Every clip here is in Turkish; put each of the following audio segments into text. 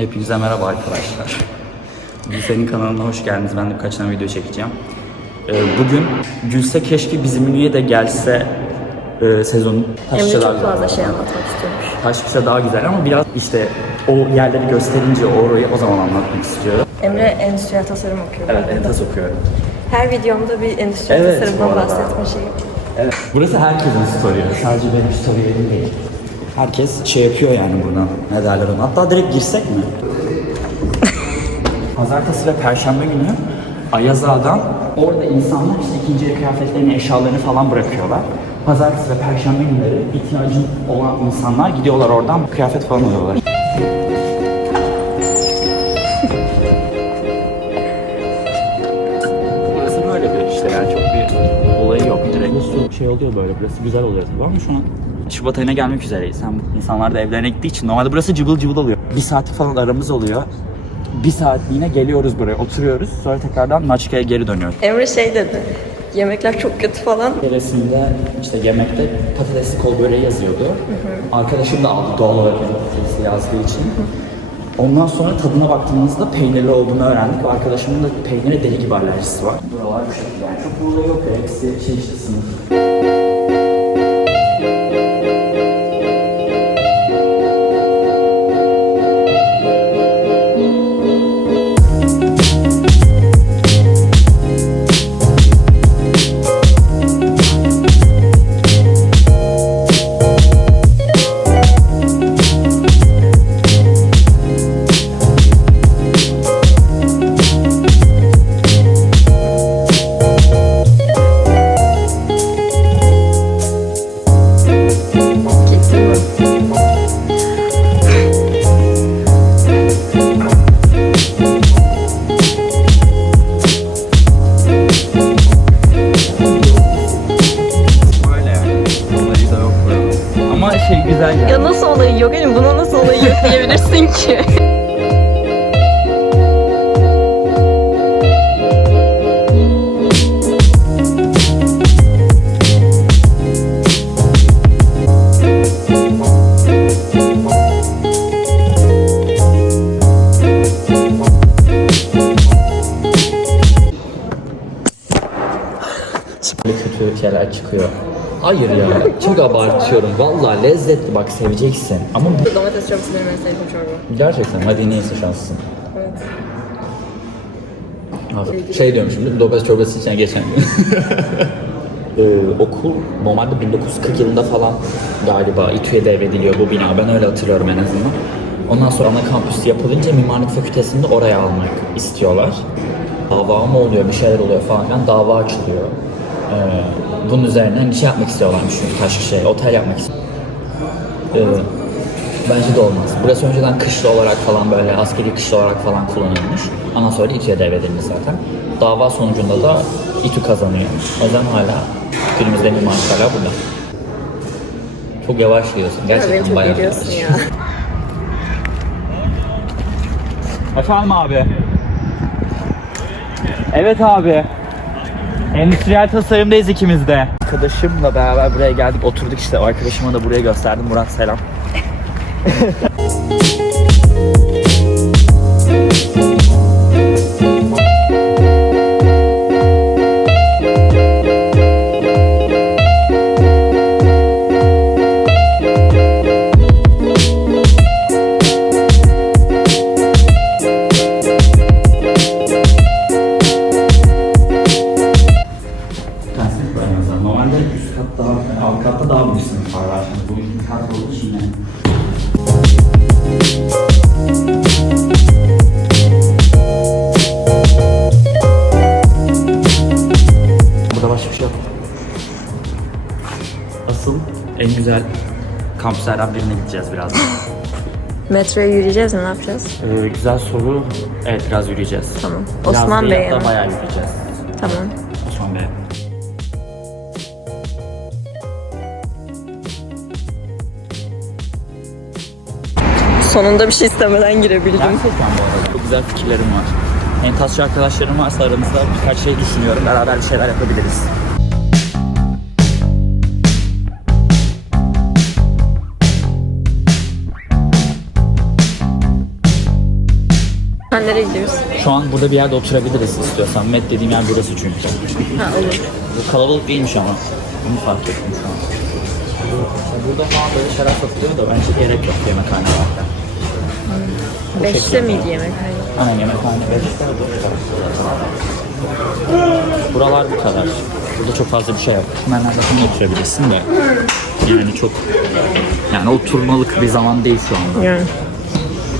Hepinize merhaba arkadaşlar. Gülse'nin kanalına hoş geldiniz. Ben de birkaç tane video çekeceğim. Ee, bugün Gülse keşke bizim üniye de gelse e, sezonun daha çok güzel. fazla şey anlatmak istiyormuş. Taşlıca daha güzel ama biraz işte o yerleri gösterince orayı o zaman anlatmak istiyorum. Emre endüstriyel tasarım okuyor. Evet, entas okuyorum. Her videomda bir endüstriyel Evet, bu tasarımdan arada. şeyi. Evet. Burası herkesin story. Sadece benim storylerim değil. Herkes şey yapıyor yani buradan. Ne derler ona. Hatta direkt girsek mi? Pazartesi ve Perşembe günü Ayaz Ağa'dan orada insanlar işte ikinci el kıyafetlerini, eşyalarını falan bırakıyorlar. Pazartesi ve Perşembe günleri ihtiyacı olan insanlar gidiyorlar oradan kıyafet falan alıyorlar. Burası böyle bir işte yani çok bir olayı yok. Direkt su şey oluyor böyle burası güzel oluyor tabii ama şu an Şubat ayına gelmek üzereyiz. Hem insanlar da evlerine gittiği için normalde burası cıvıl cıvıl oluyor. Bir saat falan aramız oluyor. Bir saatliğine geliyoruz buraya oturuyoruz. Sonra tekrardan Maçka'ya geri dönüyoruz. Emre şey dedi. Yemekler çok kötü falan. Keresinde işte yemekte patatesli kol böreği yazıyordu. Arkadaşım da aldı doğal olarak patatesli yazdığı için. Ondan sonra tadına baktığımızda peynirli olduğunu öğrendik ve arkadaşımın da peynire deli gibi alerjisi var. Buralar bu şekilde yani çok burada yok hepsi şey işte sınıf. Hayır ya çok abartıyorum. Vallahi lezzetli bak seveceksin. Ama bu- Domates çorbası benim en sevdiğim çorba. gerçekten hadi neyse şanslısın. Evet. Şey diyorum şimdi domates çorbası için geçen gün. Ee, okul normalde 1940 yılında falan galiba İTÜ'ye devrediliyor bu bina. Ben öyle hatırlıyorum en azından. Ondan sonra ana kampüsü yapılınca mimarlık fakültesini de oraya almak istiyorlar. Dava mı oluyor, bir şeyler oluyor falan filan. Dava açılıyor. Ee, bunun üzerine hani şey yapmak istiyorlarmış çünkü şey, otel yapmak istiyorlar. Ee, bence de olmaz. Burası önceden kışla olarak falan böyle askeri kışla olarak falan kullanılmış. Ondan sonra İTÜ'ye devredilmiş zaten. Dava sonucunda da İTÜ kazanıyor. O yüzden hala günümüzde mimarlık hala burada. Çok yavaş gidiyorsun. Ya Gerçekten çok bayağı yavaş. ya. Efendim abi. Evet abi. Endüstriyel tasarımdayız ikimiz de. Arkadaşımla beraber buraya geldik oturduk işte. O arkadaşıma da buraya gösterdim. Murat selam. en güzel kampüslerden birine gideceğiz birazdan. Metroya yürüyeceğiz mi? Ne yapacağız? Ee, güzel soru. Evet biraz yürüyeceğiz. Tamam. Biraz Osman Bey'e mi? bayağı yürüyeceğiz. Tamam. Osman Bey'e. Sonunda bir şey istemeden girebildim. Gerçekten bu arada çok güzel fikirlerim var. Entasçı arkadaşlarım varsa aramızda birkaç şey düşünüyorum. Beraber bir şeyler yapabiliriz. Nereye gidiyoruz? Şu an burada bir yerde oturabiliriz istiyorsan. Met dediğim yer burası çünkü. Ha olur. Bu kalabalık değilmiş ama. Bunu fark ettim şu an. Burada falan böyle şarap satılıyor da bence gerek yok yemekhane var. Beşte miydi yemek? Aynen yemekhane 5'te Buralar bu kadar. Burada çok fazla bir şey yok. Hemen zaten oturabilirsin de. Yani çok yani oturmalık bir zaman değil şu anda. Yani.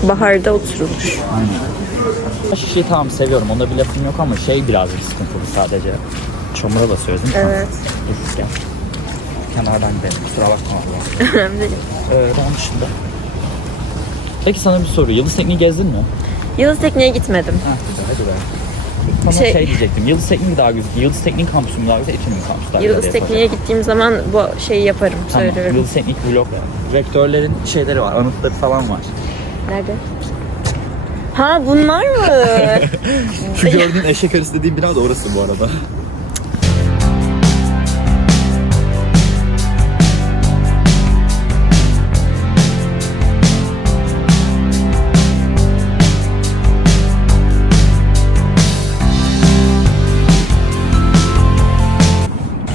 Baharda oturulur. Aynen. Şişeyi tamam seviyorum. Onda bir lafım yok ama şey birazcık sıkıntılı sadece. Çamura basıyoruz değil mi? Evet. Dur gel. Kenardan gidelim. Kusura bakma Allah. Önemli değil. Ee, onun dışında. Peki sana bir soru. Yıldız Tekniği gezdin mi? Yıldız Tekne'ye gitmedim. Ha, güzel, hadi be. Sana Şey- şey, diyecektim. Yıldız Tekniği mi daha güzel? Yıldız Tekniği kampüsü mü daha güzel? Mü kampüsü daha Yıldız? Tekne'ye gittiğim zaman bu şeyi yaparım, Tamam. söylerim. Yıldız Teknik vlog. Rektörlerin şeyleri var, anıtları falan var. Nerede? Ha bunlar mı? Şu gördüğün eşek arısı dediğim bina da orası bu arada.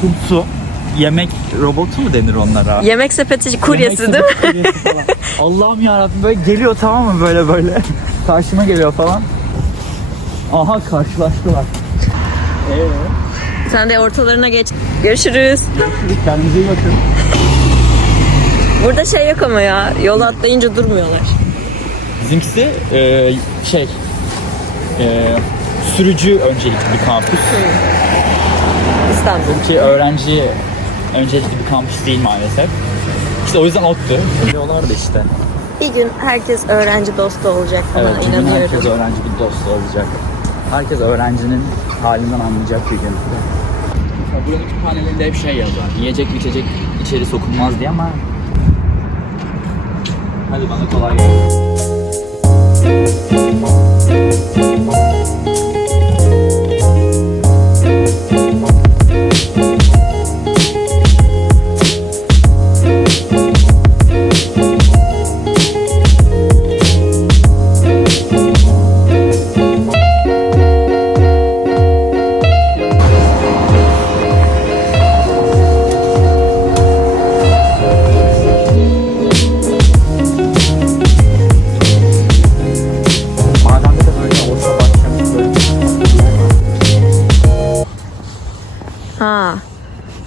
Kumsu yemek robotu mu denir onlara? Yemek sepeti kuryesi Yemek değil mi? sepeti kuryesi falan. Allah'ım yarabbim böyle geliyor tamam mı böyle böyle. Karşıma geliyor falan. Aha karşılaştılar. Eee? Sen de ortalarına geç. Görüşürüz. Kendinize iyi bakın. Burada şey yok ama ya. Yol atlayınca durmuyorlar. Bizimkisi e, şey e, sürücü öncelikli bir kampüs. İstanbul. Çünkü öğrenci öncelikli bir kampüs değil maalesef. İşte o yüzden ottu. Diyorlardı işte. Bir gün herkes öğrenci dostu olacak buna Evet, bir gün inanıyorum. herkes öğrenci bir dost olacak. Herkes öğrencinin halinden anlayacak bir gün. Buranın kütüphanelerinde hep şey yazar. Yiyecek içecek içeri sokulmaz diye ama Hadi bana kolay gelsin.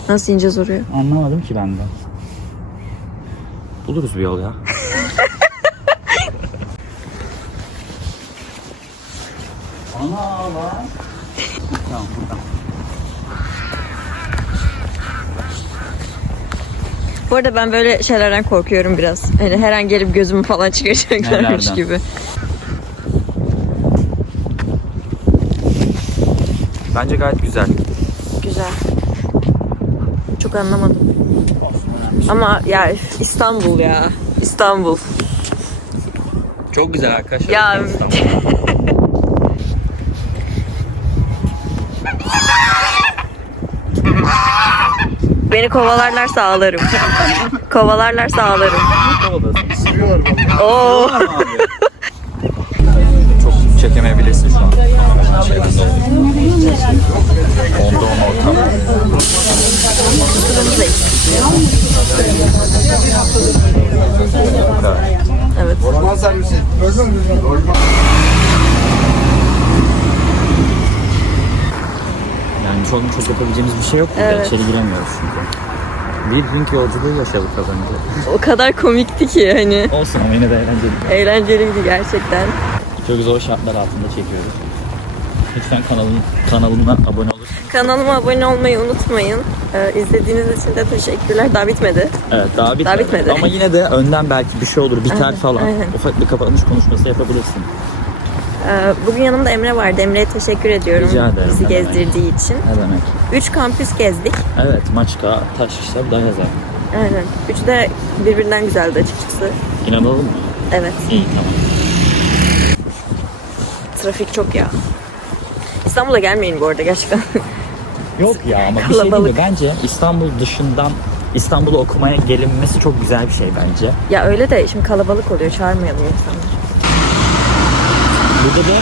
Nasıl ineceğiz oraya? Anlamadım ki ben de. Buluruz bir yol ya. Ana lan. Tamam buradan. Bu arada ben böyle şeylerden korkuyorum biraz. Hani her an gelip gözümü falan çıkaracaklarmış Nelerden? gibi. Bence gayet güzel. Güzel. Çok anlamadım. Ama ya üf, İstanbul ya. İstanbul. Çok güzel arkadaşlar. Ya- Beni kovalarlarsa ağlarım. kovalarlarsa ağlarım. Oo. Çok çekemeyebilirsin şu an. Olduğum ortam. Evet. Yani çok çok yapabileceğimiz bir şey yok. Evet. İçeri giremiyoruz çünkü. Bir ring yolculuğu yaşadık az önce. O kadar komikti ki hani. Olsun ama yine de eğlenceli. Eğlenceliydi gerçekten. Çok zor şartlar altında çekiyoruz. Lütfen kanalın, kanalımdan abone olursunuz. Kanalıma abone olmayı unutmayın. Ee, izlediğiniz için de teşekkürler. Daha bitmedi. Evet daha bitmedi. Daha bitmedi. Ama yine de önden belki bir şey olur, biter Aynen, falan. aynen. Ufak bir kapanış konuşması yapabilirsin. Ee, bugün yanımda Emre vardı. Emre'ye teşekkür ediyorum. Rica ederim, Bizi ne demek. gezdirdiği için. Ne demek? Üç kampüs gezdik. Evet, Maçka, Taşkışla, daha yazar. Aynen. Üçü de birbirinden güzeldi açıkçası. İnanalım mı? Evet. İyi, tamam. Trafik çok ya. İstanbul'a gelmeyin bu arada gerçekten. Yok ya ama bir şey değil mi? Bence İstanbul dışından İstanbul'u okumaya gelinmesi çok güzel bir şey bence. Ya öyle de şimdi kalabalık oluyor çağırmayalım insanları. Burada da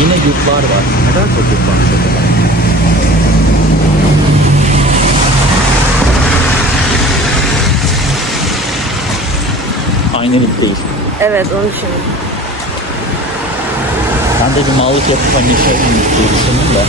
yine yurtlar var. Ne kadar çok yurt var şurada. Aynı lig değil. Evet onu düşünüyorum. de bir mallık yapıp hani şey kesinlikle.